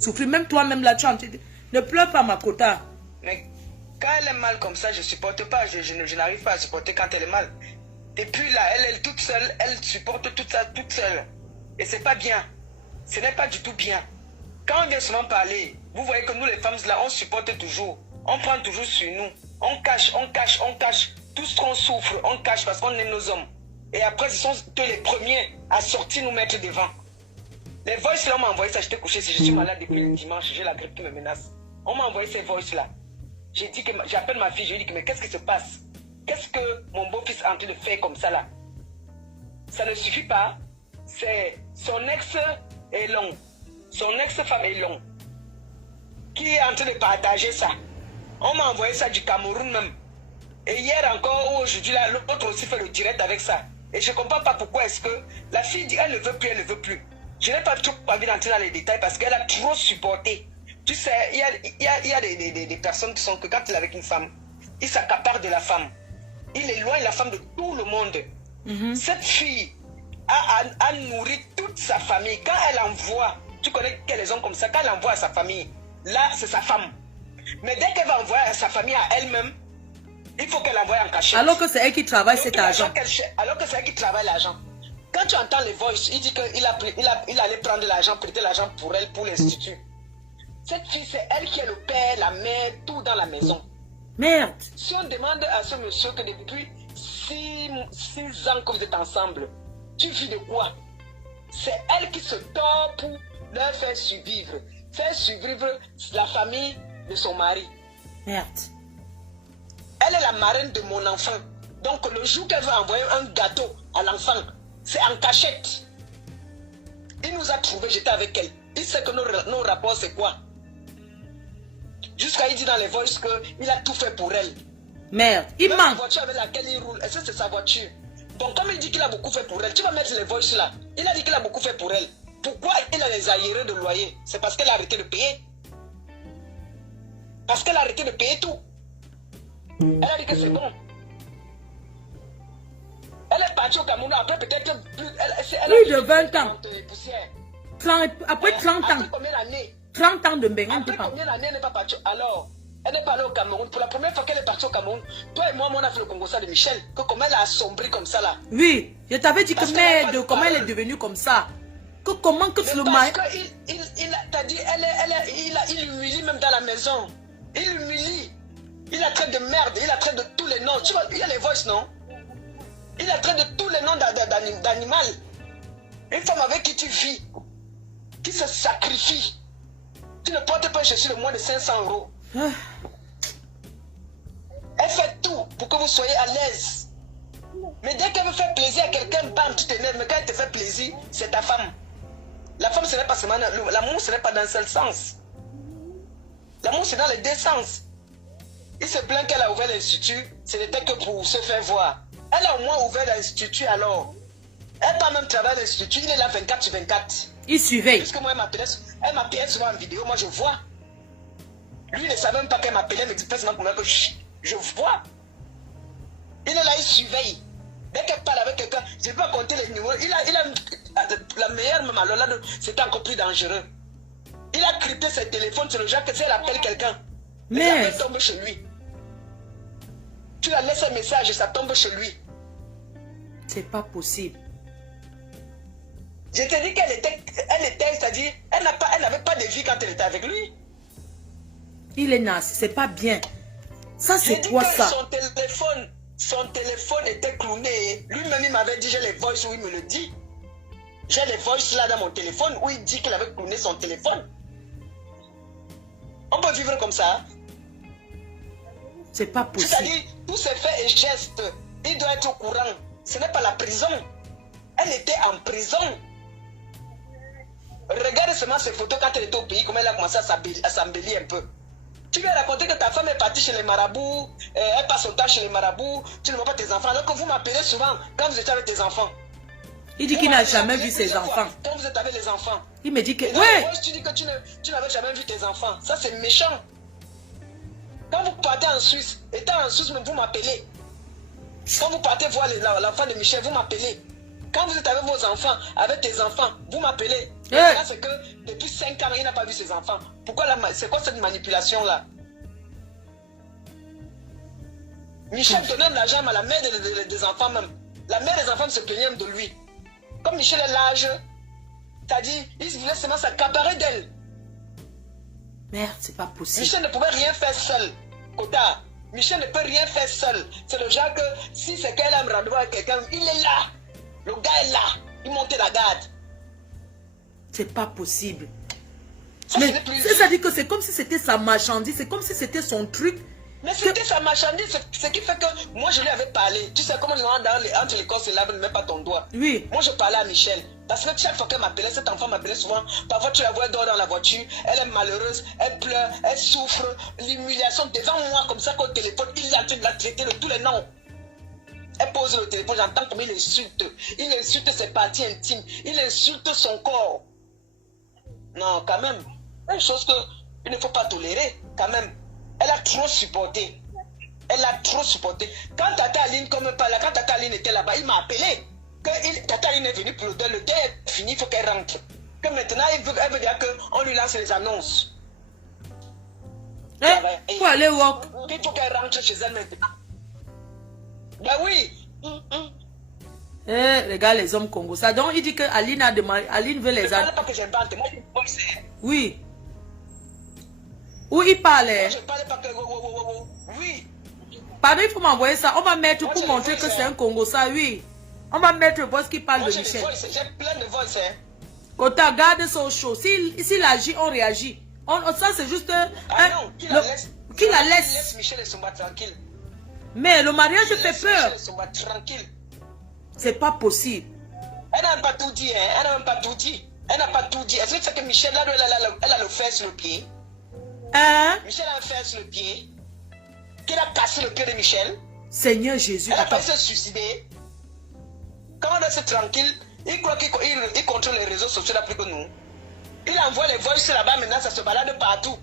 souffrir. Même toi-même là, tu es en train de... Ne pleure pas, Makota. Mais quand elle est mal comme ça, je ne supporte pas. Je n'arrive pas à supporter quand elle est mal. Et puis là, elle est toute seule. Elle supporte tout ça toute seule. Et c'est pas bien. Ce n'est pas du tout bien. Quand on vient souvent parler, vous voyez que nous les femmes là, on supporte toujours. On prend toujours sur nous. On cache, on cache, on cache. Tout ce qu'on souffre, on cache parce qu'on aime nos hommes. Et après, ce sont eux les premiers à sortir nous mettre devant. Les voices là, on m'a envoyé ça. J'étais couché. Si je suis malade depuis le dimanche, j'ai la grippe qui me menace. On m'a envoyé ces voices là. J'ai dit que j'appelle ma fille. Je lui dis que mais qu'est-ce qui se passe? Qu'est-ce que mon beau-fils est en train de faire comme ça là? Ça ne suffit pas. C'est son ex est long. Son ex-femme est long. Qui est en train de partager ça? On m'a envoyé ça du Cameroun même. Et hier encore ou aujourd'hui là, l'autre aussi fait le direct avec ça. Et je ne comprends pas pourquoi est-ce que la fille dit elle ne veut plus, elle ne veut plus. Je n'ai pas trop envie d'entrer dans les détails parce qu'elle a trop supporté. Tu sais, il y a des personnes qui sont que quand il est avec une femme, il s'accapare de la femme. Il éloigne la femme de tout le monde. Cette fille a nourri toute sa famille. Quand elle envoie, tu connais quels hommes comme ça, quand elle envoie à sa famille, là c'est sa femme. Mais dès qu'elle va envoyer à sa famille, à elle-même, il faut qu'elle envoie en cachette. Alors que c'est elle qui travaille cet argent. Alors que c'est elle qui travaille l'argent. Quand tu entends les voices, il dit qu'il allait prendre l'argent, prêter l'argent pour elle, pour l'institut. Cette fille, c'est elle qui est le père, la mère, tout dans la maison. Merde. Si on demande à ce monsieur que depuis 6 ans que vous êtes ensemble, tu vis de quoi? C'est elle qui se tord pour leur faire survivre la famille de son mari. Merde. Elle est la marraine de mon enfant. Donc le jour qu'elle va envoyer un gâteau à l'enfant, c'est en cachette. Il nous a trouvés, j'étais avec elle. Il sait que nos rapports, c'est quoi? Jusqu'à il dit dans les voices qu'il a tout fait pour elle. Merde, il même manque. La voiture avec laquelle il roule, est-ce que c'est sa voiture? Donc comme il dit qu'il a beaucoup fait pour elle, tu vas mettre les voices là. Il a dit qu'il a beaucoup fait pour elle. Pourquoi il a les aérés de loyer? C'est parce qu'elle a arrêté de payer. Parce qu'elle a arrêté de payer tout. Elle a dit que c'est bon. Elle est partie au Cameroun après peut-être plus de 20 ans. 30, après 30 ans. Après combien d'années? 30 ans de bain. Après combien d'années elle n'est pas partie? Alors, elle n'est pas allée au Cameroun. Pour la première fois qu'elle est partie au Cameroun, toi et moi, on a fait le Congo ça de Michel. Que comment elle a assombri comme ça là. Oui, je t'avais dit que merde, comment elle est devenue comme ça. Que comment que tu le mari. Parce qu'il t'a dit, il humilie même dans la maison. Il humilie. Il la traite de merde, il la traite de tous les noms. Tu vois, il y a les voices, non? Il la traite de tous les noms d'animal. Une femme avec qui tu vis, qui se sacrifie. Tu ne portes pas chez le moins de 500 €. Elle fait tout pour que vous soyez à l'aise. Mais dès qu'elle veut faire plaisir à quelqu'un, bam, tu t'énerves. Mais quand elle te fait plaisir, c'est ta femme. La femme, ce n'est pas seulement... L'amour, ce n'est pas dans un seul sens. L'amour, c'est dans les deux sens. Il se plaint qu'elle a ouvert l'institut, ce n'était que pour se faire voir. Elle a au moins ouvert l'institut alors. Elle n'a pas même travaillé à l'institut, il est là 24/24. Il surveille. Parce que moi, elle m'appelait souvent en vidéo, moi je vois. Lui, il ne savait même pas qu'elle m'appelait, mais expressément pour moi que je vois. Il est là, il surveille. Dès qu'elle parle avec quelqu'un, je ne peux pas compter les numéros. Il a la meilleure même alors là, c'était encore plus dangereux. Il a crypté ses téléphones sur le genre que si elle appelle quelqu'un, elle tombe chez lui. Tu la laisses un message et ça tombe chez lui. C'est pas possible. Je t'ai dit qu'elle était, c'est-à-dire, elle n'avait pas de vie quand elle était avec lui. Il est nazi, c'est pas bien. Ça, c'est quoi ça? Son téléphone était clowné. Lui-même, il m'avait dit, j'ai les voices où il me le dit. J'ai les voices là dans mon téléphone où il dit qu'il avait clowné son téléphone. On peut vivre comme ça. C'est pas possible. C'est-à-dire, tous ces faits et gestes, il doit être au courant. Ce n'est pas la prison. Elle était en prison. Regarde seulement ces photos quand elle était au pays, comment elle a commencé à s'embellir un peu. Tu lui as raconté que ta femme est partie chez les marabouts, elle passe son temps chez les marabouts, tu ne vois pas tes enfants. Alors que vous m'appelez souvent quand vous étiez avec tes enfants. Il dit qu'il n'a jamais vu ses enfants. Quand vous êtes avec les enfants. Il me dit que... Ouais. Tu dis que tu n'avais jamais vu tes enfants. Ça, c'est méchant. Quand vous partez en Suisse, étant en Suisse, vous m'appelez. Quand vous partez voir l'enfant de Michel, vous m'appelez. Quand vous êtes avec vos enfants, avec tes enfants, vous m'appelez. Maintenant, c'est que depuis 5 ans, il n'a pas vu ses enfants. Pourquoi c'est quoi cette manipulation-là? Michel donnait de l'argent à la mère des enfants même. La mère des enfants se plaignait de lui. Comme Michel est l'âge, c'est-à-dire, il voulait seulement s'accaparer d'elle. Merde, c'est pas possible. Michel ne pouvait rien faire seul. Kota, Michel ne peut rien faire seul. C'est le genre que si c'est qu'elle a un rendez-vous avec quelqu'un, il est là. Le gars est là. Il monte la garde. C'est pas possible. Ça, Mais ça dit que c'est comme si c'était sa marchandise. C'est comme si c'était son truc. Mais c'était sa marchandise. Ce qui fait que moi, je lui avais parlé. Tu sais comment entre les corps, c'est là, ne mets pas ton doigt. Oui. Moi, je parlais à Michel. Parce que chaque fois qu'elle m'appelait, cet enfant m'appelait souvent. Parfois, tu la vois dehors dans la voiture. Elle est malheureuse. Elle pleure. Elle souffre. L'humiliation devant moi, comme ça, qu'au téléphone, il l'a traité de tous les noms. Elle pose le téléphone, j'entends comme il insulte. Il insulte ses parties intimes. Il insulte son corps. Non, quand même. Une chose qu'il ne faut pas tolérer, quand même. Elle a trop supporté. Elle a trop supporté. Quand Tata Aline, comme là, quand Tata Aline était là-bas, il m'a appelé. Que Tata Aline est venue pour le deuil. Le deuil est fini, il faut qu'elle rentre. Que maintenant, elle veut dire qu'on lui lance les annonces. Pour aller walk. Il faut qu'elle rentre chez elle maintenant. Ben oui. Regarde les hommes Congo. Ça donc il dit que Aline a demandé. Aline veut les annonces. Je ne parle pas que j'invente. Moi, je sais. Oui. Où il parlait? Moi, je parle pas que. Oui. Pardon, il faut m'envoyer ça. On va mettre pour montrer que c'est un Congo, ça, oui. On va mettre le boss qui parle de Michel. J'ai plein de voix, hein. Kota, garde son show. S'il agit, on réagit. Ça, c'est juste. Non, qui la laisse. Qui la laisse. Laisse Michel et Somba tranquille. Mais le mariage fait peur. Tranquille. C'est pas possible. Elle n'a pas tout dit, hein. Elle n'a même pas tout dit. Elle n'a pas tout dit. Est-ce que tu sais que Michel, là, elle a le fer sur le pied? Hein? Michel a le fer sur le pied. Qu'il a cassé le pied de Michel. Seigneur Jésus. Elle a failli se suicider. Quand on reste tranquille, il croit qu'il contrôle les réseaux sociaux là plus que nous. Il envoie les voices là-bas, maintenant ça se balade partout.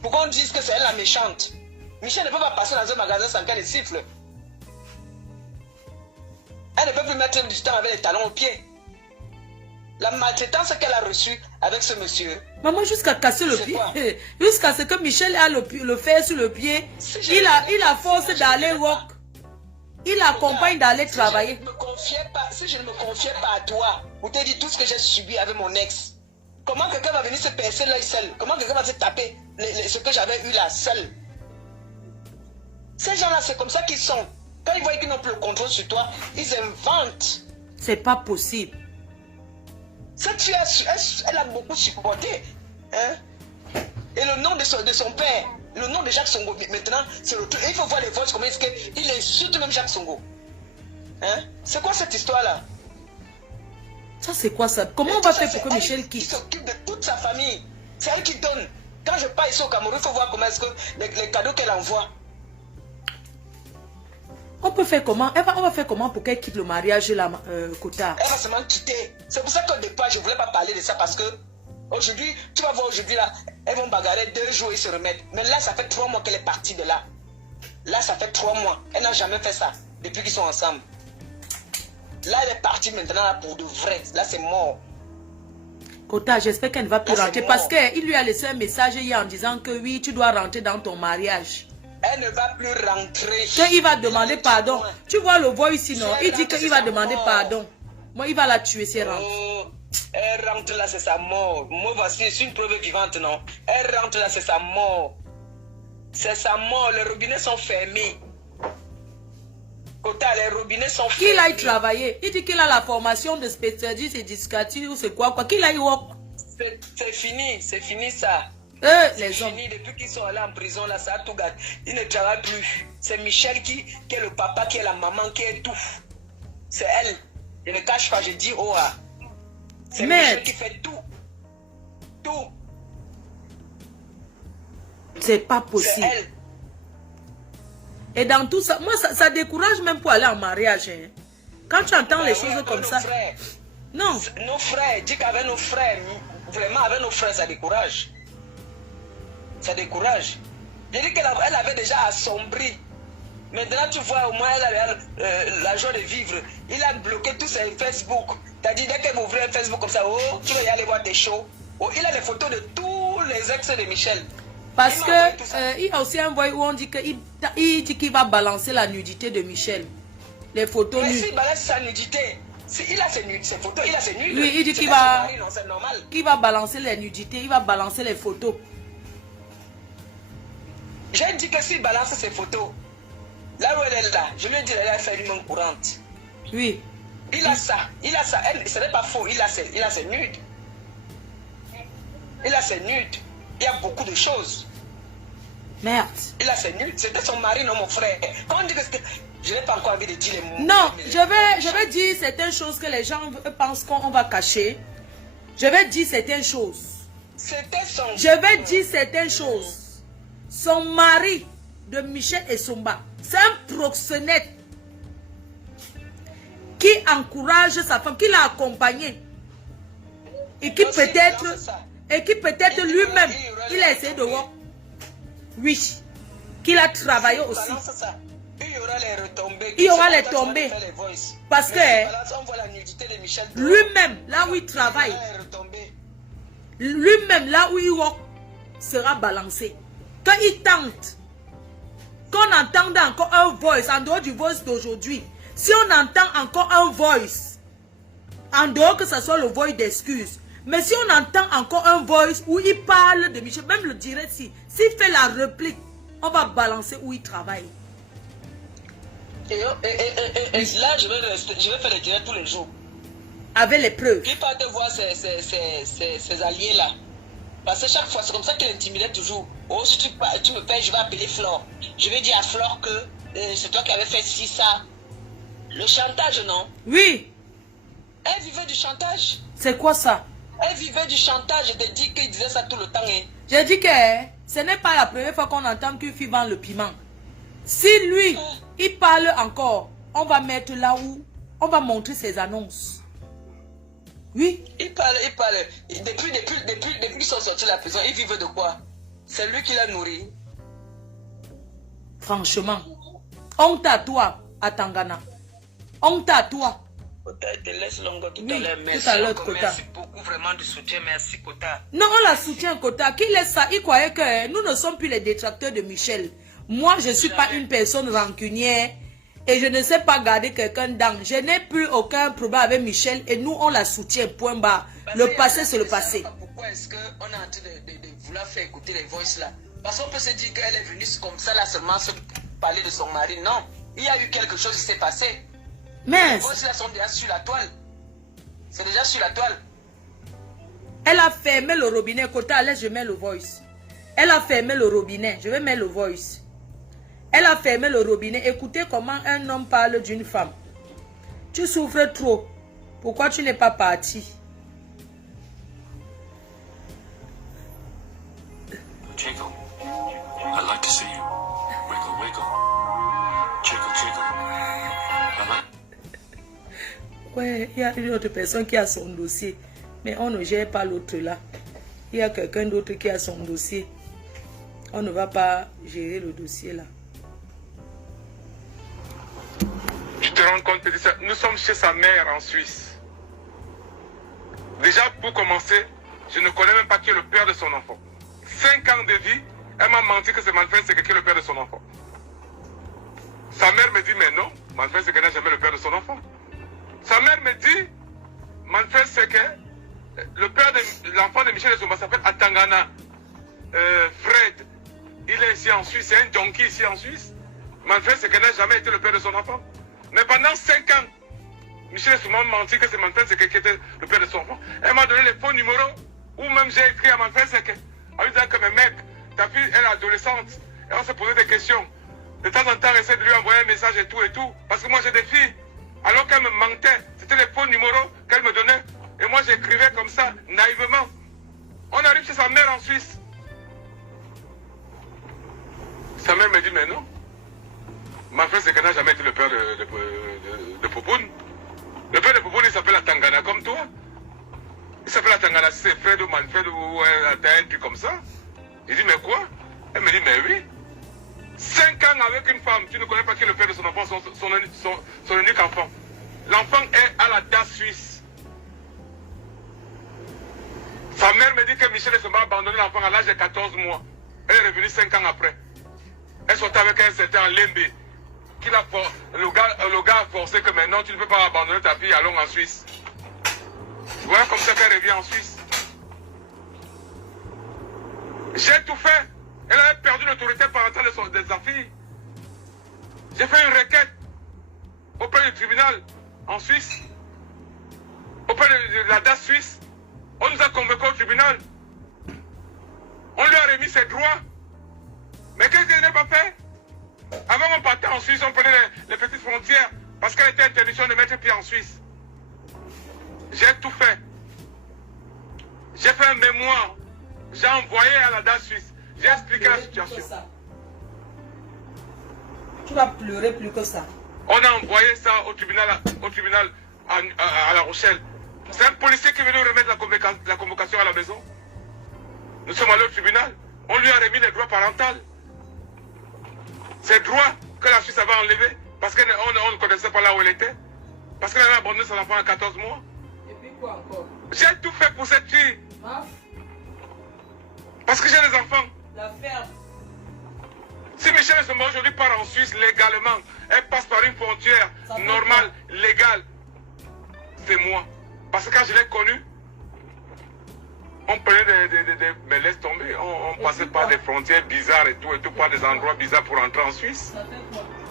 Pourquoi on dit que c'est elle la méchante? Michel ne peut pas passer dans un magasin sans qu'elle siffle. Elle ne peut plus mettre du temps avec les talons aux pieds. La maltraitance qu'elle a reçue avec ce monsieur. Maman, jusqu'à casser le pied. Jusqu'à ce que Michel a le fer sur le pied. Il a force d'aller walk. Il accompagne d'aller travailler. Si je ne me confiais pas à toi, pour te dire tout ce que j'ai subi avec mon ex, comment quelqu'un va venir se percer l'œil seul? Comment quelqu'un va se taper ce que j'avais eu là seul? Ces gens-là, c'est comme ça qu'ils sont. Quand ils voient qu'ils n'ont plus le contrôle sur toi, ils inventent. C'est pas possible. Cette fille, elle a beaucoup supporté. Hein? Et le nom de son père, le nom de Jacques Songo, maintenant, c'est le truc. Il faut voir les voix, comment il insulte même Jacques Songo. Hein? C'est quoi cette histoire-là? Ça, c'est quoi ça? Comment on va faire pour que Michel quitte? Il s'occupe de toute sa famille. C'est elle qui donne. Quand je pars ici au Cameroun, il faut voir comment est-ce que les cadeaux qu'elle envoie. On peut faire comment? On va faire comment pour qu'elle quitte le mariage là, Kota? Elle va seulement quitter. C'est pour ça qu'au départ, je ne voulais pas parler de ça parce que aujourd'hui, tu vas voir aujourd'hui là, elles vont bagarrer 2 jours et se remettre. Mais là, ça fait 3 mois qu'elle est partie de là. Là, ça fait 3 mois. Elle n'a jamais fait ça depuis qu'ils sont ensemble. Là, elle est partie maintenant là, pour de vrai. Là, c'est mort. Kota, j'espère qu'elle ne va plus rentrer parce qu'il lui a laissé un message hier en disant que oui, tu dois rentrer dans ton mariage. Elle ne va plus rentrer. Il va demander pardon. Tu vois le voix ici, non? Il dit qu'il va demander pardon. Moi, il va la tuer si elle rentre. Oh, elle rentre là, c'est sa mort. Moi, voici, c'est une preuve vivante, non? Elle rentre là, c'est sa mort. C'est sa mort. Les robinets sont fermés. Kota, les robinets sont fermés. Qu'il aille travailler. Il dit qu'il a la formation de spécialiste éducatif ou c'est quoi? Qu'il aille work. C'est fini ça. Les hommes. Fini, depuis qu'ils sont allés en prison, là, ça a tout gâté. Ils ne travaillent plus. C'est Michel qui est le papa, qui est la maman, qui est tout. C'est elle. Je ne cache pas, je dis oh ah. C'est Michel qui fait tout. Tout. C'est pas possible. C'est elle. Et dans tout ça, moi, ça décourage même pour aller en mariage. Hein. Quand tu entends les choses comme ça. Frères. Non. Nos frères, dis qu'avec nos frères, vraiment avec nos frères, ça décourage. Ça décourage. Je dis qu'elle avait déjà assombri Maintenant, tu vois, au moins, elle a la joie de vivre. Il a bloqué tous ses Facebook. T'as dit, dès qu'elle m'ouvrait un Facebook comme ça, oh, tu vas y aller voir tes shows. Oh, il a les photos de tous les ex de Michel. Parce que il y a aussi un voix où on dit qu'il va balancer la nudité de Michel. Les photos nues. Mais s'il balance sa nudité, il a ses photos, il a ses nudes. Oui, il dit qu'il va balancer les nudités, il va balancer les photos. J'ai dit que s'il balance ses photos, là où elle est là, je lui ai dit qu'elle a fait une main courante. Oui. Il a ça, elle, ce n'est pas faux, il a ses nudes. Il a ses nudes. Il y a beaucoup de choses. Merde. Il a ses nudes. C'était son mari, non mon frère. Quand on dit que je n'ai pas encore envie de dire les mots. Non, je vais dire certaines choses que les gens pensent qu'on va cacher. Je vais dire certaines choses. C'était son... Je vais dire certaines choses. Son mari de Michel Essomba, c'est un proxénète qui encourage sa femme, qui l'a accompagnée. Et qui peut-être lui-même, il a essayé de voir. Oui. Qu'il a travaillé aussi. Il y aura les retombées. Parce que lui-même, là où il travaille, lui-même, là où il work, sera balancé. Quand il tente, qu'on entende encore un voice, en dehors du voice d'aujourd'hui, si on entend encore un voice, en dehors que ce soit le voice d'excuse, mais si on entend encore un voice où il parle de Michel, même le direct, s'il fait la réplique, on va balancer où il travaille. Et là, je vais faire le direct tous les jours. Avec les preuves. Qui part de voir ces alliés-là. Parce que chaque fois, c'est comme ça qu'il intimidait toujours. Oh, si tu me payes, je vais appeler Flore. Je vais dire à Flore que c'est toi qui avais fait ci, ça. Le chantage, non? Oui. Elle vivait du chantage. C'est quoi ça? Elle vivait du chantage. Je te dis qu'il disait ça tout le temps. Hein. J'ai dit que ce n'est pas la première fois qu'on entend qu'une fille vend le piment. Si lui, il parle encore, on va mettre là où on va montrer ses annonces. Oui. Il parle. Depuis qu'ils sont sortis de la prison, il vivait de quoi? C'est lui qui l'a nourri. Franchement, honte à toi, à Tangana. Honte à toi. Kota, te laisse longue tout Oui, à l'heure. tout à l'heure, Kota. Merci beaucoup vraiment du soutien. Merci, Kota. Non, on la soutient, Kota. Qui laisse ça? Il croyait que nous ne sommes plus les détracteurs de Michel. Moi, je ne suis pas une personne rancunière et je ne sais pas garder quelqu'un dans. Je n'ai plus aucun problème avec Michel et nous, on la soutient, point bas. Le passé, c'est le passé. Pourquoi est-ce qu'on est en train de vouloir faire écouter les voices là? Parce qu'on peut se dire qu'elle est venue comme ça, là, seulement se parler de son mari. Non, il y a eu quelque chose qui s'est passé. Mais les voices là sont déjà sur la toile. C'est déjà sur la toile. Elle a fermé le robinet. Kota, allez, je mets le voice. Elle a fermé le robinet. Je vais mettre le voice. Elle a fermé le robinet. Écoutez comment un homme parle d'une femme. Tu souffres trop. Pourquoi tu n'es pas parti? Jiggle. I'd like to see you. Wiggle, wiggle. Jiggle, jiggle. I like... Ouais, il y a une autre personne qui a son dossier. Mais on ne gère pas l'autre là. Il y a quelqu'un d'autre qui a son dossier. On ne va pas gérer le dossier là. Tu te rends compte, nous sommes chez sa mère en Suisse. Déjà, pour commencer, je ne connais même pas qui est le père de son enfant. 5 ans de vie, elle m'a menti que c'est Manfred Seke qui est le père de son enfant. Sa mère me dit, mais non, Manfred Seke n'a jamais le père de son enfant. Sa mère me dit, Manfred Seke, le père de l'enfant de Michel Essomba s'appelle Atangana. Fred, il est ici en Suisse, c'est un junkie ici en Suisse. Manfred Seke n'a jamais été le père de son enfant. Mais pendant 5 ans, Michel Essomba m'a menti que c'est Manfred Seke qui était le père de son enfant. Elle m'a donné les faux numéros, ou même j'ai écrit à Manfred Seke, en lui disant que mais mec, ta fille elle est adolescente, et on se posait des questions. De temps en temps, j'essaie de lui envoyer un message et tout, parce que moi j'ai des filles. Alors qu'elle me mentait, c'était les faux numéros qu'elle me donnait, et moi j'écrivais comme ça, naïvement. On arrive chez sa mère en Suisse. Sa mère me dit, mais non. Manfred Seke n'a jamais été le père de Popoun. Le père de Popoun, il s'appelle Atangana comme toi. Il s'appelle Atangana, c'est Fred ou Manfred ou un truc comme ça. Il dit, mais quoi? Elle me dit, mais oui. 5 ans avec une femme, tu ne connais pas qui est le père de son enfant, son unique enfant. L'enfant est à la DAS suisse. Sa mère me dit que Michel Essomba a abandonné l'enfant à l'âge de 14 mois. Elle est revenue 5 ans après. Elle sortait avec un certain Lembe. Le gars a forcé que maintenant tu ne peux pas abandonner ta fille, allons en Suisse. Voilà comme ça qu'elle revient en Suisse. J'ai tout fait. Elle avait perdu l'autorité parentale de sa fille. J'ai fait une requête auprès du tribunal en Suisse, auprès de la DAS suisse. On nous a convoqués au tribunal. On lui a remis ses droits. Mais qu'est-ce qu'il n'a pas fait? Avant, on partait en Suisse, on prenait les petites frontières parce qu'elle était interdiction de mettre pied en Suisse. J'ai tout fait. J'ai fait un mémoire. J'ai envoyé à la DAS suisse. J'ai expliqué la situation. Tu vas pleurer plus que ça. On a envoyé ça au tribunal à La Rochelle. C'est un policier qui est venu remettre la convocation à la maison. Nous sommes allés au tribunal. On lui a remis les droits parentaux. Ces droits que la Suisse avait enlevés parce qu'on ne connaissait pas là où elle était. Parce qu'elle avait abandonné son enfant à 14 mois. Et puis quoi encore? J'ai tout fait pour cette fille. Hein? Parce que j'ai des enfants. La ferme. Si Michel Essomba aujourd'hui part en Suisse légalement, elle passe par une frontière normale, légale, c'est moi. Parce que quand je l'ai connu, on prenait mais laisse tomber, on passait par des frontières bizarres et tout, par des endroits bizarres pour entrer en Suisse.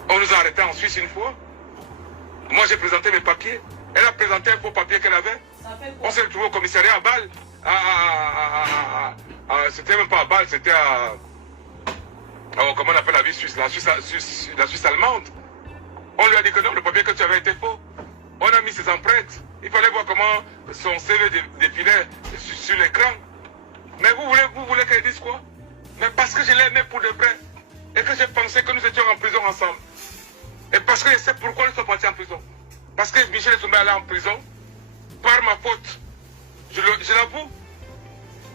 On nous a arrêtés en Suisse une fois. Moi j'ai présenté mes papiers. Elle a présenté un faux papier qu'elle avait. On s'est retrouvé au commissariat à Bâle. C'était même pas à Bâle, c'était à... comment on appelle la ville suisse, la Suisse allemande. On lui a dit que non, le papier que tu avais été faux. On a mis ses empreintes. Il fallait voir comment son CV défilait sur l'écran. Mais vous voulez qu'elle dise quoi? Mais parce que je l'ai aimé pour de vrai. Et que j'ai pensé que nous étions en prison ensemble. Et parce que je sais pourquoi nous sommes partis en prison. Parce que Michel Essomba allé en prison par ma faute. Je l'avoue.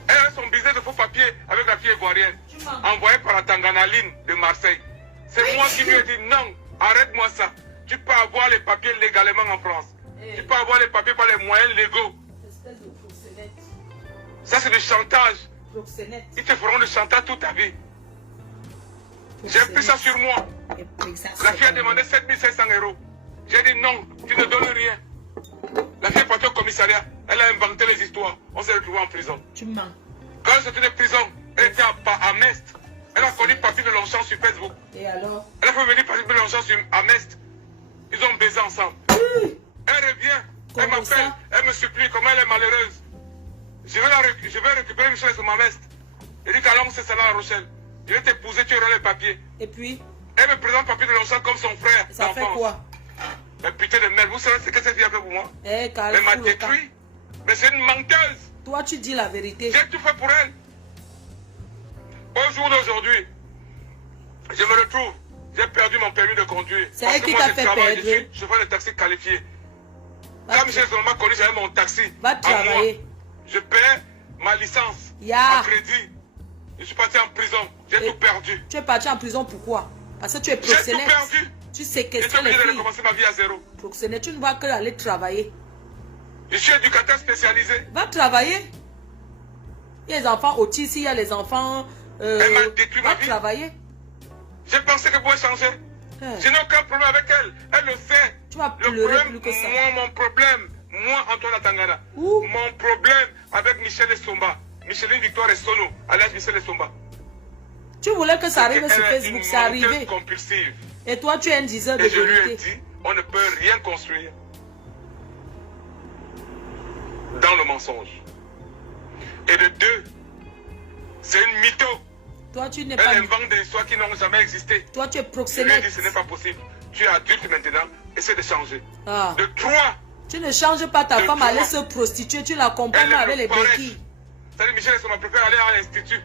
Elle a son business de faux papiers avec la fille ivoirienne, envoyée par la Tanganaline de Marseille. C'est moi qui lui ai dit non, arrête-moi ça. Tu peux avoir les papiers légalement en France. Tu peux avoir les papiers par les moyens légaux. Ça, c'est du chantage. Ils te feront du chantage toute ta vie. J'ai pris ça sur moi. La fille a demandé 7500 €. J'ai dit non, tu ne donnes rien. La fille est partie au commissariat. Elle a inventé les histoires. On s'est retrouvés en prison. Tu mens. Quand elle sortait de prison, elle était à Mest. Elle a connu Papi de Longchamp sur Facebook. Et alors? Elle a fait venir Papi de Longchamp à Mest. Ils ont baisé ensemble. Elle revient. Elle m'appelle. Elle me supplie. Comment elle est malheureuse. Je vais récupérer Michel sur ma Mest. Elle dit qu'allons, c'est ça là à La Rochelle. Je vais t'épouser, tu auras les papiers. Et puis? Elle me présente Papi de Longchamp comme son frère. Ça fait quoi? Mais putain de merde, vous savez ce que cette fille a fait pour moi? Elle m'a détruit. Mais c'est une menteuse. Toi, tu dis la vérité. J'ai tout fait pour elle. Au jour d'aujourd'hui, je me retrouve. J'ai perdu mon permis de conduire. C'est elle qui t'a fait perdre. Je fais le taxi qualifié. Quand Michel Essomba m'a connu, j'avais mon taxi. Va travailler. Je paie ma licence. Ya. En crédit. Je suis parti en prison. J'ai tout perdu. Tu es parti en prison pourquoi? Parce que tu es proxénète. J'ai tout perdu. Tu séquestres les filles. J'ai obligé de filles. recommencer ma vie à zéro. Proxénète, tu ne vas que aller travailler. Je suis éducateur spécialisé. Va travailler. Il y a les enfants autistes, il y a les enfants... Elle m'a détruit ma vie. Va travailler. J'ai pensé que pouvait changer. Je n'ai aucun problème avec elle. Elle le sait. Tu vas pleurer plus que ça. Mon problème, moi, Antoine Atangana, mon problème avec Michel Essomba, Micheline Victoire Essono, alias Michel Essomba. Tu voulais que ça arrive sur Facebook, c'est arrivé. Compulsive. Et toi, tu es un diseur de vérité. Et je lui ai dit, on ne peut rien construire dans le mensonge. Et de deux, c'est une mytho. Toi, tu n'es pas... Elle invente des histoires qui n'ont jamais existé. Toi, tu es proxénète. Je lui ai dit, ce n'est pas possible. Tu es adulte maintenant, essaie de changer. Ah. De trois. Tu ne changes pas ta femme à aller se prostituer, tu la comprends avec les béquilles. C'est-à-dire, Michel Essomba préfère aller à l'institut.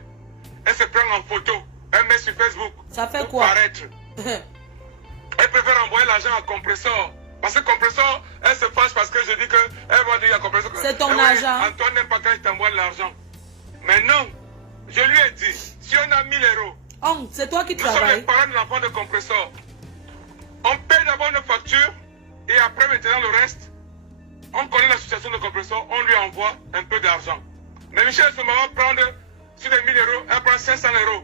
Elle se prend en photo, elle met sur Facebook. Ça fait quoi? Paraître. Elle préfère envoyer l'argent à Compressor. Parce que Compressor, elle se fâche parce que je dis que elle va dire à Compressor que c'est ton argent. Antoine n'aime pas quand je t'envoie de l'argent. Mais non, je lui ai dit, si on a 1000 €, Oh, c'est toi qui Nous sommes les travailles. parents de l'enfant de compresseur. On paie d'abord nos factures et après maintenant le reste, on connaît la situation de compresseur, on lui envoie un peu d'argent. Mais Michel Soma va prendre sur les 1000 euros, elle prend 500 euros.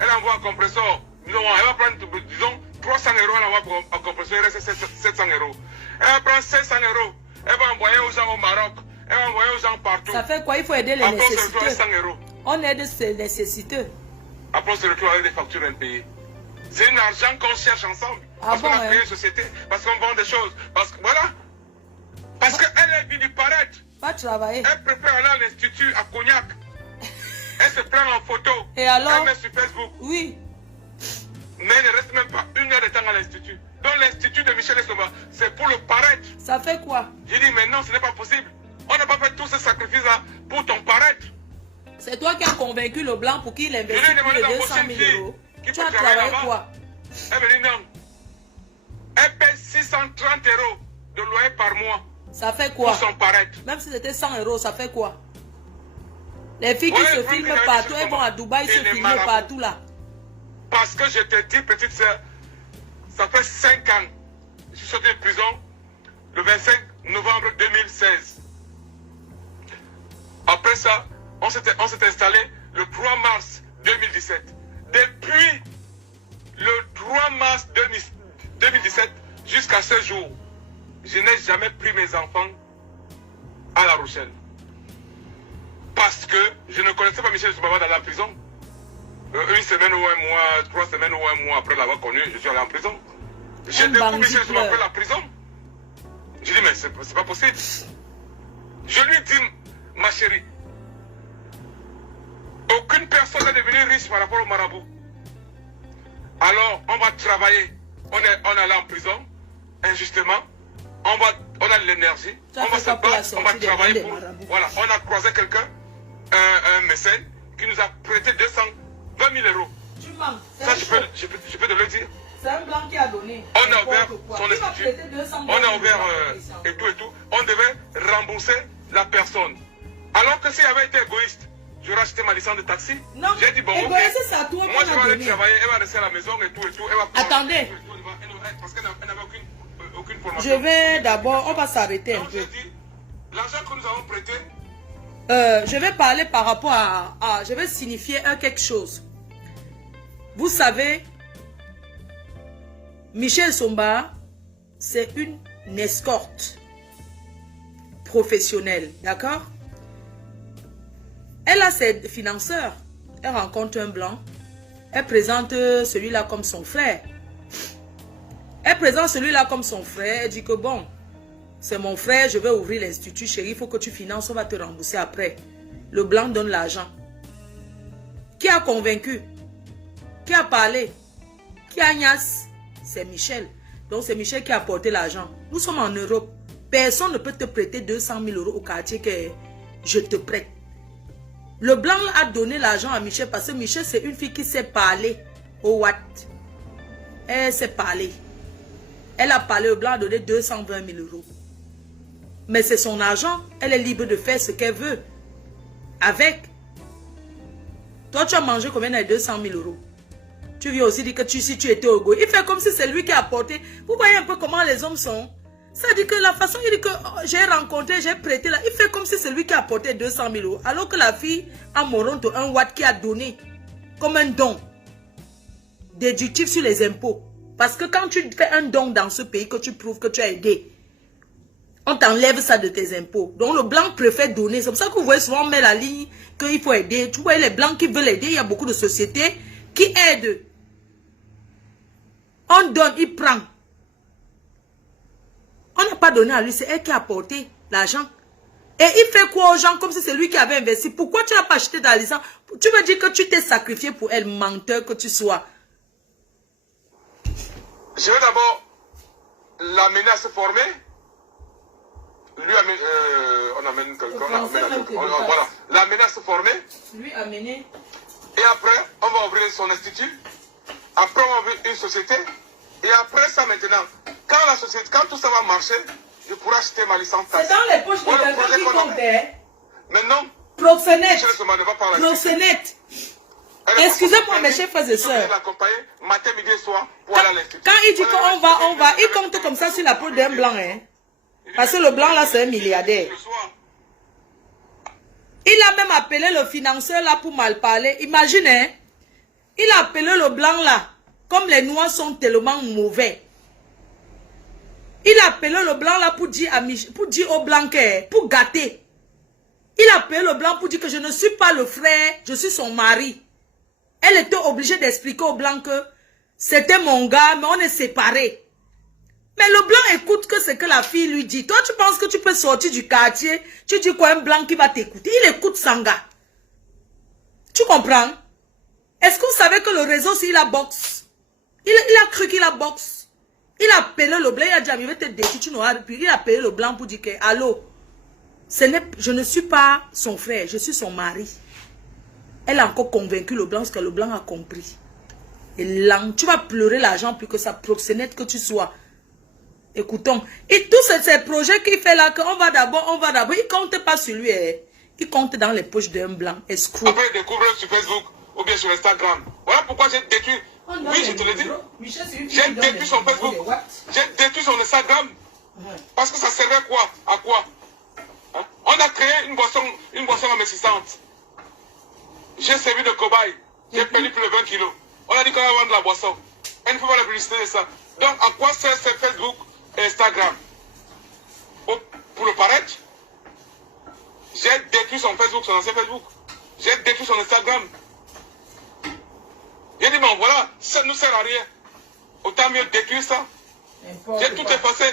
Elle envoie un compresseur. Non, elle va prendre, disons, 300 euros, elle envoie un compresseur, il reste 700 euros. Elle va prendre 500 euros, elle va envoyer aux gens au Maroc, elle va envoyer aux gens partout. Ça fait quoi? Il faut aider les Après, on se retrouve à 100 nécessiteux. euros. On aide ces nécessiteux. Après, on se retrouve avec des factures impayées. C'est un argent qu'on cherche ensemble. Ah Parce bon, qu'on a hein? créé une société, parce qu'on vend des choses. Parce que, voilà. Parce qu'elle est venue paraître. Va travailler. Elle préfère aller à l'institut à Cognac. Elle se prend en photo. Et alors? Elle met sur Facebook. Oui. Mais elle ne reste même pas une heure de temps à l'institut. Donc l'institut de Michel Soma, c'est pour le paraître. Ça fait quoi? J'ai dit, mais non, ce n'est pas possible. On n'a pas fait tous ces sacrifices-là pour ton paraître. C'est toi qui as convaincu le blanc pour qu'il Je lui investisse ai demandé plus de d'embaucher 200 une 000 fille euros. qui Tu peut as travailler travaillé là-bas. quoi? Elle me dit non. Elle paie 630 euros de loyer par mois Ça fait quoi? pour son paraître. Même si c'était 100 euros, ça fait quoi? Les filles qui Ouais, se franchement, filment il a partout, dit elles vont à Dubaï il se est filmer marabout. partout là. Parce que je te dis, petite soeur, ça fait 5 ans. Je suis sorti de prison le 25 novembre 2016. Après ça, on s'est installé le 3 mars 2017. Depuis le 3 mars 2017 jusqu'à ce jour, je n'ai jamais pris mes enfants à La Rochelle. Parce que je ne connaissais pas Michel Soumama dans la prison. Une semaine ou un mois, 3 semaines ou un mois après l'avoir connu, je suis allé en prison. J'ai découvert Michel Soumama après la prison. Je dis, mais c'est pas possible. Je lui dis, ma chérie, aucune personne n'est devenue riche par rapport au marabout. Alors, on va travailler. On est allé en prison, injustement. On a de l'énergie. Ça On fait va se pas pour la battre. On va sortie des travailler mains pour. des marabouts. Voilà, on a croisé quelqu'un, un mécène, qui nous a prêté 220 000 euros. Tu mens. Ça, je peux te le dire. C'est un blanc qui a donné. On a ouvert son institut. On a ouvert et tout. On devait rembourser la personne. Alors que s'il avait été égoïste, j'aurais acheté ma licence de taxi. Non, j'ai dit, bon, ok. égoïste, c'est à toi Moi, qu'on je a vais aller donné. travailler, elle va rester à la maison et tout. Elle va prendre Attendez. tout, parce qu'elle n'avait aucune formation. Je vais d'abord, on va s'arrêter un Donc, peu. j'ai dit, l'argent que nous avons prêté, Je vais parler par rapport à je vais signifier quelque chose. Vous savez, Michel Somba, c'est une escorte professionnelle, d'accord? Elle a ses financeurs. Elle rencontre un blanc. Elle présente celui-là comme son frère. Elle présente celui-là comme son frère. Elle dit que bon, c'est mon frère, je vais ouvrir l'institut, chérie, il faut que tu finances, on va te rembourser après. Le blanc donne l'argent. Qui a convaincu? Qui a parlé? Qui a gnasse? C'est Michel. Donc c'est Michel qui a apporté l'argent. Nous sommes en Europe. Personne ne peut te prêter 200 000 euros au quartier que je te prête. Le blanc a donné l'argent à Michel parce que Michel c'est une fille qui sait parler au Watt. Elle sait parler. Elle a parlé, le blanc a donné 220 000 euros. Mais c'est son argent. Elle est libre de faire ce qu'elle veut. Avec. Toi, tu as mangé combien de 200 000 euros? Tu viens aussi dire que si tu étais au go. Il fait comme si c'est lui qui a apporté. Vous voyez un peu comment les hommes sont. Ça dit que la façon, il dit que oh, j'ai rencontré, j'ai prêté là. Il fait comme si c'est lui qui a apporté 200 000 euros. Alors que la fille a Moronto, un Watt qui a donné comme un don. Déductif sur les impôts. Parce que quand tu fais un don dans ce pays, que tu prouves que tu as aidé, on t'enlève ça de tes impôts. Donc le blanc préfère donner. C'est pour ça que vous voyez souvent on met la ligne qu'il faut aider. Tu vois les blancs qui veulent aider, il y a beaucoup de sociétés qui aident. On donne, il prend. On n'a pas donné à lui, c'est elle qui a apporté l'argent. Et il fait quoi aux gens comme si c'est lui qui avait investi? Pourquoi tu n'as pas acheté ta licence? Tu veux dire que tu t'es sacrifié pour elle, menteur que tu sois. je vais d'abord l'amener à se former. Lui amène, on amène quelqu'un, voilà, l'amener à se former. Lui amener. Et après, on va ouvrir son institut. Après, on va ouvrir une société. Et après ça, maintenant, quand la société, quand tout ça va marcher, je pourrai acheter ma licence. C'est dans les poches de quelqu'un qui compte. Maintenant, Proxénète. Michel Soma ne va pas la Proxénète. Excusez-moi, mes chers frères et sœurs. Matin, midi et soir pour aller à l'institut. Quand il dit qu'on va, il compte comme ça sur la peau d'un blanc. Hein? Parce que le blanc là, c'est un milliardaire. Il a même appelé le financeur là pour mal parler. Imaginez, il a appelé le blanc là. Comme les noirs sont tellement mauvais. Il a appelé le blanc là pour dire au blanc pour gâter. Il a appelé le blanc pour dire que je ne suis pas le frère, je suis son mari. Elle était obligée d'expliquer au blanc que c'était mon gars, mais on est séparés. Mais le blanc écoute que ce que la fille lui dit. Toi, tu penses que tu peux sortir du quartier, tu dis quoi, un blanc qui va t'écouter. Il écoute son gars. Tu comprends? Est-ce que vous savez que le réseau, c'est il a boxe? Il a cru qu'il a boxe. Il a appelé le blanc, il a dit, je vais te détruire, tu n'auras plus. Il a appelé le blanc pour dire que, allô, je ne suis pas son frère, je suis son mari. Elle a encore convaincu le blanc, parce que le blanc a compris. Et là, tu vas pleurer l'argent plus que ça, proxénète que tu sois. Écoutons. Et tous ces projets qu'il fait là, qu'on va d'abord, il ne compte pas sur lui. Hein. Il compte dans les poches d'un blanc. Escroc. Après, il découvre sur Facebook ou bien sur Instagram. Voilà pourquoi j'ai détruit. Oui, je te le dis. J'ai détruit son Facebook. J'ai détruit son Instagram. Parce que ça servait quoi? À quoi? Hein? On a créé une boisson amincissante. J'ai servi de cobaye. J'ai perdu plus de 20 kilos. On a dit qu'on va vendre la boisson. Elle ne faut pas la publicité de ça. Donc, à quoi sert ce Facebook et Instagram? Pour le paraître. J'ai détruit son Facebook, son ancien Facebook. J'ai détruit son Instagram. J'ai dit, bon voilà, ça ne nous sert à rien. Autant mieux détruire ça. J'ai tout effacé.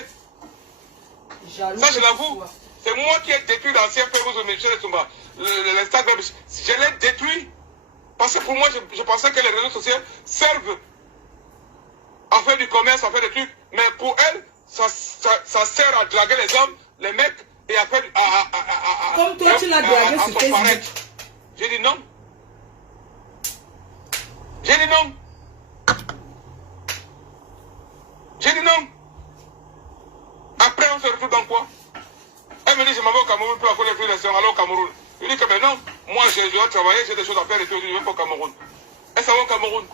Ça, je l'avoue. C'est moi qui ai détruit l'ancien Facebook de Michel Tsumba. L'Instagram, je l'ai détruit. Parce que pour moi, je pensais que les réseaux sociaux servent à faire du commerce, à faire des trucs. Mais pour elle, ça sert à draguer les hommes, les mecs, et à faire... Comme toi, tu l'as dragué sur Facebook. J'ai dit non. J'ai dit non. J'ai dit non. Après, on se retrouve dans quoi? Elle me dit, je m'en vais au Cameroun pour avoir les filles de aller au Cameroun. Je dis que mais non, moi je dois travailler, j'ai des choses à faire et tout, je ne vais pas au Cameroun. Elle s'en va au Cameroun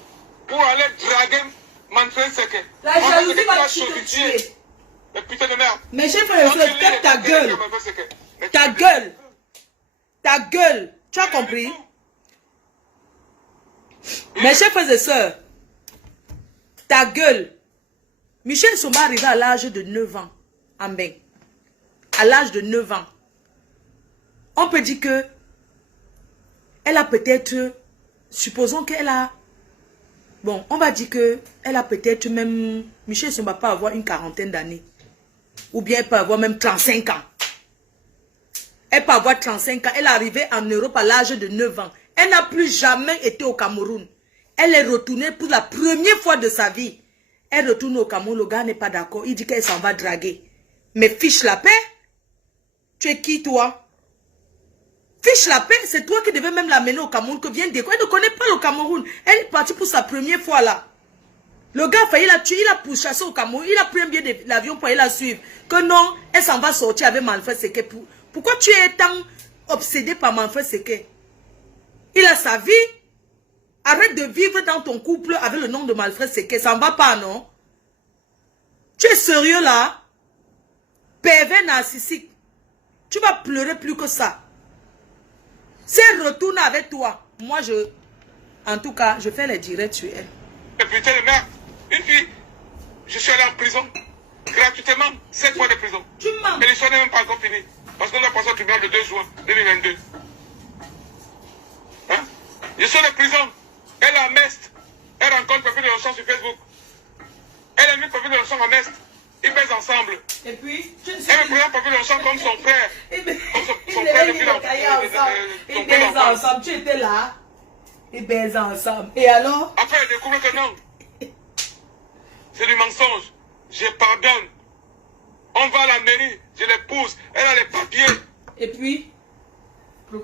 pour aller draguer Manfred Seke. La jalousie va te tuer. Mais putain de merde. Mais j'ai fait ferme ta gueule. Ta gueule. Ta gueule. Tu as compris? Mes chers frères et sœurs, ta gueule. Michel Tsumba arrivé à l'âge de 9 ans. Amen. À l'âge de 9 ans. On peut dire que elle a peut-être, supposons qu'elle a, bon, on va dire que elle a peut-être même, Michel Tsumba peut avoir une quarantaine d'années. Ou bien elle peut avoir même 35 ans. Elle peut avoir 35 ans. Elle est arrivée en Europe à l'âge de 9 ans. Elle n'a plus jamais été au Cameroun. Elle est retournée pour la première fois de sa vie. Elle retourne au Cameroun. Le gars n'est pas d'accord. Il dit qu'elle s'en va draguer. Mais fiche la paix. Tu es qui toi? Fiche la paix. C'est toi qui devais même l'amener au Cameroun. Que vient découvrir. Elle ne connaît pas le Cameroun. Elle est partie pour sa première fois là. Le gars a failli la tuer. Il a pourchassé au Cameroun. Il a pris un billet de l'avion pour aller la suivre. Que non, elle s'en va sortir avec Manfred Seke. Pourquoi tu es tant obsédé par Manfred Seke? Il a sa vie. Arrête de vivre dans ton couple avec le nom de Manfred Seke. Ça ne va pas, non? Tu es sérieux là? Pervers narcissique. Tu vas pleurer plus que ça. Si elle retourne avec toi, moi en tout cas, je fais les directs sur elle. Et putain de merde, une fille, je suis allé en prison, gratuitement, 7 mois de prison. Tu mens. Et l'histoire n'est même pas encore finie. Parce qu'on a passé au tribunal le 2 juin 2022. Hein? Je suis en prison. Elle est à Mest. Elle rencontre Papy de Longchamp sur Facebook. Elle a mis Papy de Longchamp à Mest. Ils baisent ensemble. Et puis, elle me présente Papy de Longchamp comme son frère. Comme son frère depuis ils baisent ensemble. Tu étais là. Ils baisent ensemble. Et alors? Après, elle découvre que non. C'est du mensonge. Je pardonne. On va à la mairie. Je l'épouse. Elle a les papiers. Et puis?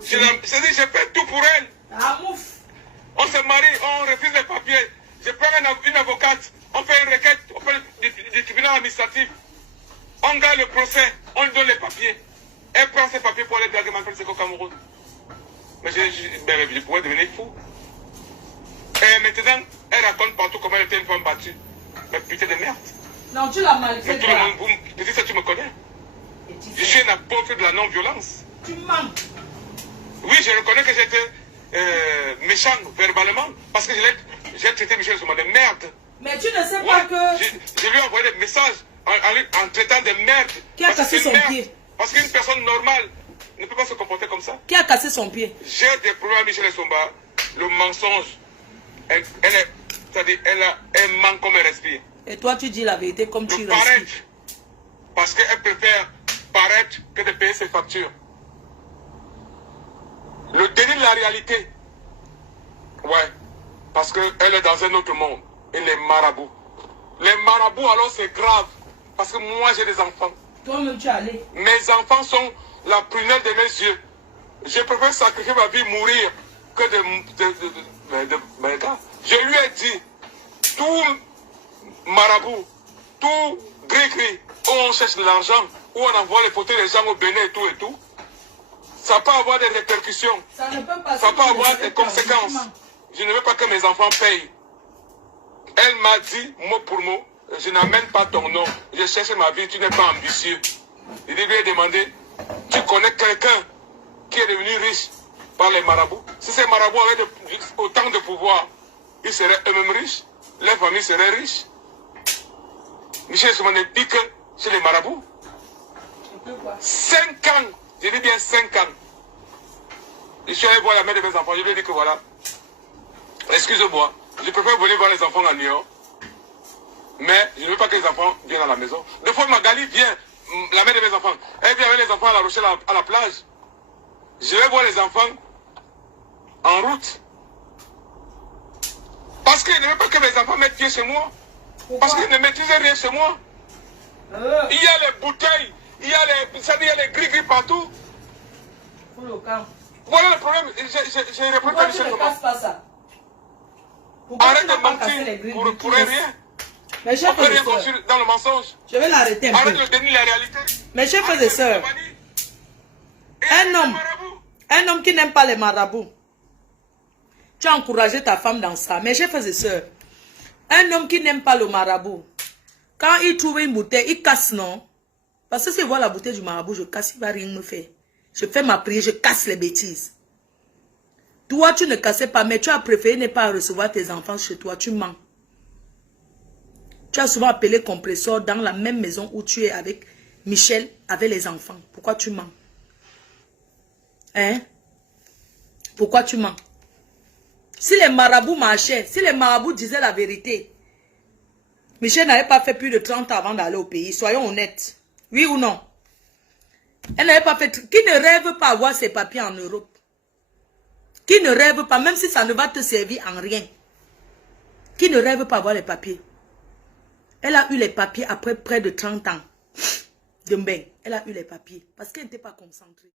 J'ai dit, je fais tout pour elle. Ah, mouf. On se marie, on refuse les papiers. Je prends une avocate, on fait une requête auprès du tribunal administratif. On gagne le procès, on lui donne les papiers. Elle prend ses papiers pour aller draguer Manfred Seke au Cameroun. Mais je pourrais devenir fou. Et maintenant, elle raconte partout comment elle était une femme battue. Mais putain de merde. Non, tu l'as mal fait. Mais tout le monde, vous me dites ça, tu me connais. Je suis un apôtre de la non-violence. Tu mens. Oui, je reconnais que j'étais méchant verbalement. Parce que j'ai traité Michel Zouma de merde. Mais tu ne sais Ouais, pas que... je lui ai envoyé des messages en traitant de merde. Qui a cassé son pied? Parce qu'une personne normale ne peut pas se comporter comme ça. Qui a cassé son pied? J'ai des problèmes à Michel Somba. Le mensonge, elle a un manque comme elle respire. Et toi, tu dis la vérité comme tu De respires. paraître. Parce qu'elle préfère paraître que de payer ses factures. Le déni de la réalité. Ouais. Parce qu'elle est dans un autre monde. Et les marabouts. Les marabouts, alors c'est grave. Parce que moi, j'ai des enfants. Toi-même, tu es allé. Mes enfants sont la prunelle de mes yeux. Je préfère sacrifier ma vie, mourir, que de gars. Je lui ai dit, tout marabout, tout gris-gris, où on cherche de l'argent, où on envoie les photos des gens au Bénin et tout, ça peut avoir des répercussions. Ça ne peut pas. Ça peut avoir des conséquences. Je ne veux pas que mes enfants payent. Elle m'a dit, mot pour mot, je n'amène pas ton nom. Je cherche ma vie, tu n'es pas ambitieux. Je lui ai demandé, tu connais quelqu'un qui est devenu riche par les marabouts? Si ces marabouts avaient autant de pouvoir, ils seraient eux-mêmes riches. Les familles seraient riches. Michel Zouma ne dit que chez les marabouts. 5 ans, je dis bien 5 ans. Je suis allé voir la mère de mes enfants, je lui ai dit que voilà, excusez-moi, je préfère venir voir les enfants à New York, mais je ne veux pas que les enfants viennent à la maison. Des fois, Magali vient, la mère de mes enfants, elle vient avec les enfants à La Rochelle à la plage. Je vais voir les enfants en route. Parce qu'ils ne veulent pas que mes enfants mettent pied chez moi. Parce qu'ils ne maîtrisent rien chez moi. Il y a les bouteilles, il y a les gris-gris partout. Voilà le problème. J'ai répondu Pourquoi à tu Michel ne Zouma. casses pas ça? Pourquoi Arrête tu de n'as pas cassé les mentir grilles pour rien. Mes On chers peut frères et rien sœurs, construire dans le mensonge. je vais l'arrêter un peu. Arrête de dénier la réalité. Mes chers frères et sœurs, un homme qui n'aime pas les marabouts, tu as encouragé ta femme dans ça. Mes chers frères et sœurs, un homme qui n'aime pas le marabout, quand il trouve une bouteille, il casse, non? Parce que s'il voit la bouteille du marabout, je casse, il ne va rien me faire. Je fais ma prière, je casse les bêtises. Toi, tu ne cassais pas, mais tu as préféré ne pas recevoir tes enfants chez toi. Tu mens. Tu as souvent appelé compresseur dans la même maison où tu es avec Michel, avec les enfants. Pourquoi tu mens? Hein? Pourquoi tu mens? Si les marabouts marchaient, si les marabouts disaient la vérité, Michel n'avait pas fait plus de 30 ans avant d'aller au pays. Soyons honnêtes. Oui ou non? Elle n'avait pas fait... Qui ne rêve pas avoir ses papiers en Europe? Qui ne rêve pas, même si ça ne va te servir en rien. Qui ne rêve pas avoir les papiers? Elle a eu les papiers après près de 30 ans. Elle a eu les papiers parce qu'elle n'était pas concentrée.